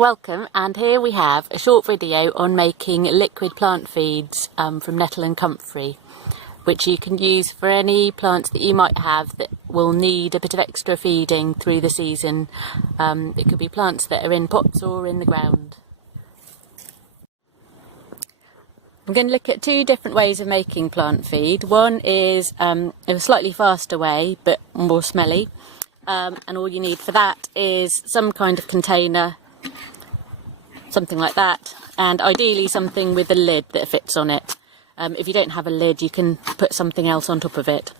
Welcome, and here we have a short video on making liquid plant feeds from nettle and comfrey, which you can use for any plants that you might have that will need a bit of extra feeding through the season. It could be plants that are in pots or in the ground. I'm going to look at two different ways of making plant feed. One is a slightly faster way but more smelly, and all you need for that is some kind of container, something like that, and ideally something with a lid that fits on it. If you don't have a lid, you can put something else on top of it.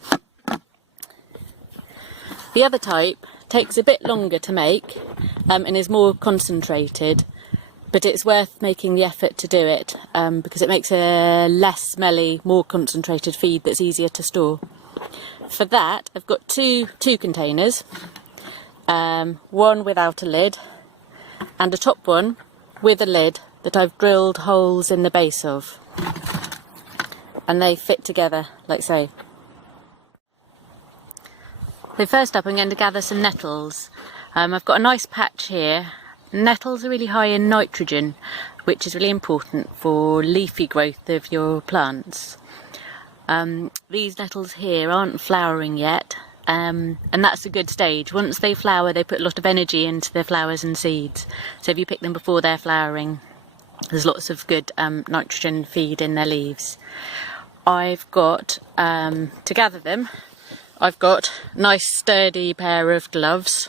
The other type takes a bit longer to make and is more concentrated, but it's worth making the effort to do it because it makes a less smelly, more concentrated feed that's easier to store. For that, I've got two containers, one without a lid and a top one with a lid that I've drilled holes in the base of, and they fit together like so. So first up I'm going to gather some nettles. I've got a nice patch here. Nettles are really high in nitrogen, which is really important for leafy growth of your plants. These nettles here aren't flowering yet, and that's a good stage. Once they flower, they put a lot of energy into their flowers and seeds. So if you pick them before they're flowering, there's lots of good nitrogen feed in their leaves. I've got, to gather them, I've got a nice sturdy pair of gloves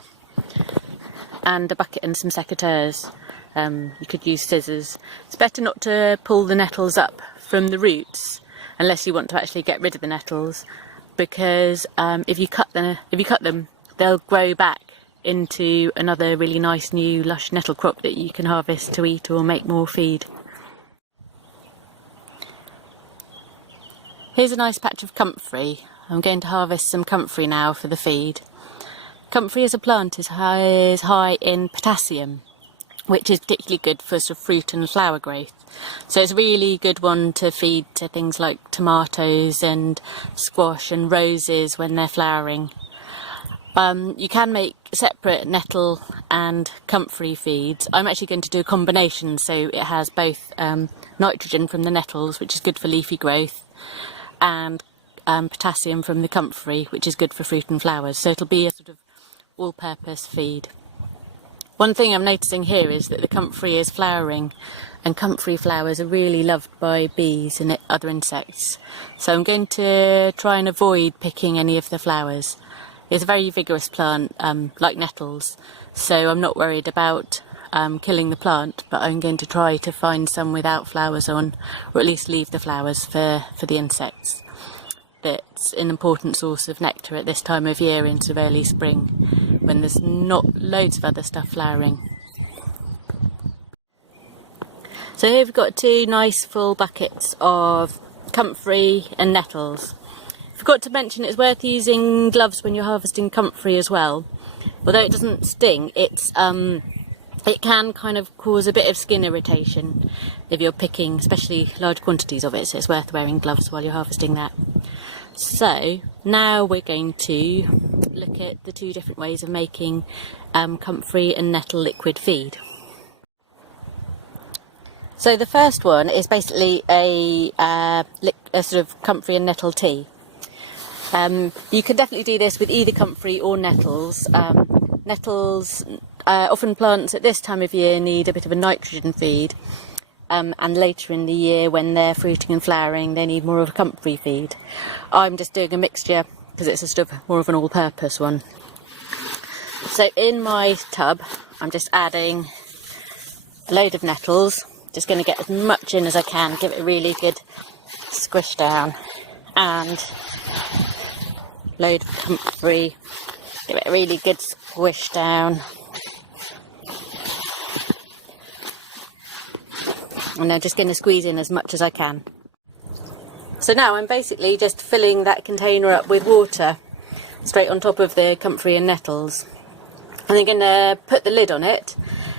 and a bucket and some secateurs. You could use scissors. It's better not to pull the nettles up from the roots unless you want to actually get rid of the nettles, because if you cut them, they'll grow back into another really nice new lush nettle crop that you can harvest to eat or make more feed. Here's a nice patch of comfrey. I'm going to harvest some comfrey now for the feed. Comfrey as a plant is high in potassium, which is particularly good for sort of fruit and flower growth. So it's a really good one to feed to things like tomatoes and squash and roses when they're flowering. You can make separate nettle and comfrey feeds. I'm actually going to do a combination, so it has both nitrogen from the nettles, which is good for leafy growth, and potassium from the comfrey, which is good for fruit and flowers. So it'll be a sort of all-purpose feed. One thing I'm noticing here is that the comfrey is flowering, and comfrey flowers are really loved by bees and other insects. So I'm going to try and avoid picking any of the flowers. It's a very vigorous plant, like nettles, so I'm not worried about killing the plant, but I'm going to try to find some without flowers on, or at least leave the flowers for the insects. That's an important source of nectar at this time of year in sort of early spring, when there's not loads of other stuff flowering. So here we've got two nice full buckets of comfrey and nettles. Forgot to mention it's worth using gloves when you're harvesting comfrey as well. Although it doesn't sting, it can kind of cause a bit of skin irritation if you're picking especially large quantities of it, so it's worth wearing gloves while you're harvesting that. So now we're going to look at the two different ways of making comfrey and nettle liquid feed. So the first one is basically a sort of comfrey and nettle tea. You can definitely do this with either comfrey or nettles. Nettles, often plants at this time of year need a bit of a nitrogen feed, and later in the year when they're fruiting and flowering they need more of a comfrey feed. I'm just doing a mixture because it's a sort of more of an all-purpose one. So in my tub I'm just adding a load of nettles, just going to get as much in as I can, give it a really good squish down, and a load of comfrey, give it a really good squish down. And I'm just going to squeeze in as much as I can. So now I'm basically just filling that container up with water straight on top of the comfrey and nettles. And I'm going to put the lid on it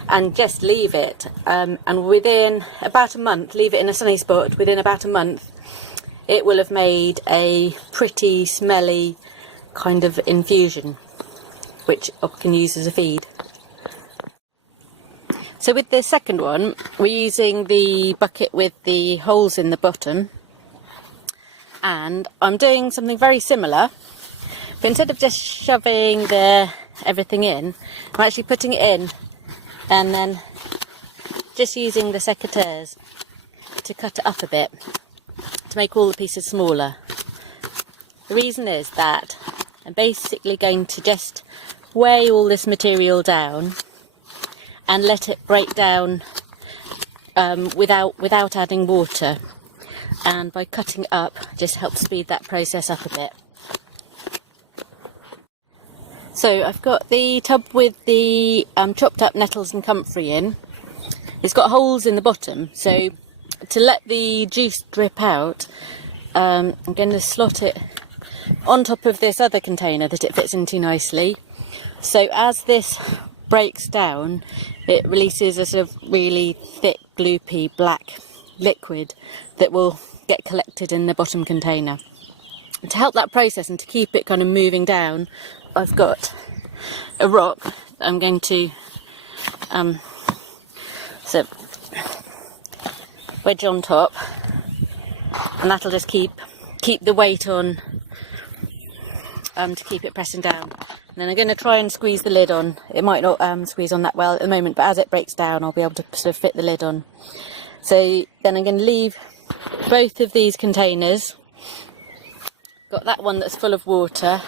and just leave it. And within about a month, leave it in a sunny spot, within about a month, it will have made a pretty smelly kind of infusion, which I can use as a feed. So with the second one, we're using the bucket with the holes in the bottom, and I'm doing something very similar, but instead of just shoving everything in, I'm actually putting it in and then just using the secateurs to cut it up a bit to make all the pieces smaller. The reason is that I'm basically going to just weigh all this material down and let it break down without adding water, and by cutting up just helps speed that process up a bit. So I've got the tub with the chopped up nettles and comfrey in. It's got holes in the bottom, so to let the juice drip out, I'm going to slot it on top of this other container that it fits into nicely. So as this breaks down, it releases a sort of really thick, gloopy, black liquid that will get collected in the bottom container. And to help that process and to keep it kind of moving down, I've got a rock that I'm going to wedge on top, and that'll just keep the weight on to keep it pressing down. And then I'm going to try and squeeze the lid on. It might not squeeze on that well at the moment, but as it breaks down I'll be able to sort of fit the lid on. So then I'm going to leave both of these containers. Got that one that's full of water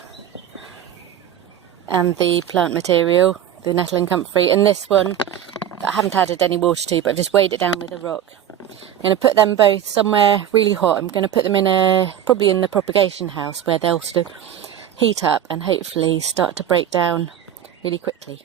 and the plant material, the nettle and comfrey, and this one that I haven't added any water to, but I've just weighed it down with a rock. I'm going to put them both somewhere really hot. I'm going to put them in probably in the propagation house, where they'll sort of heat up and hopefully start to break down really quickly.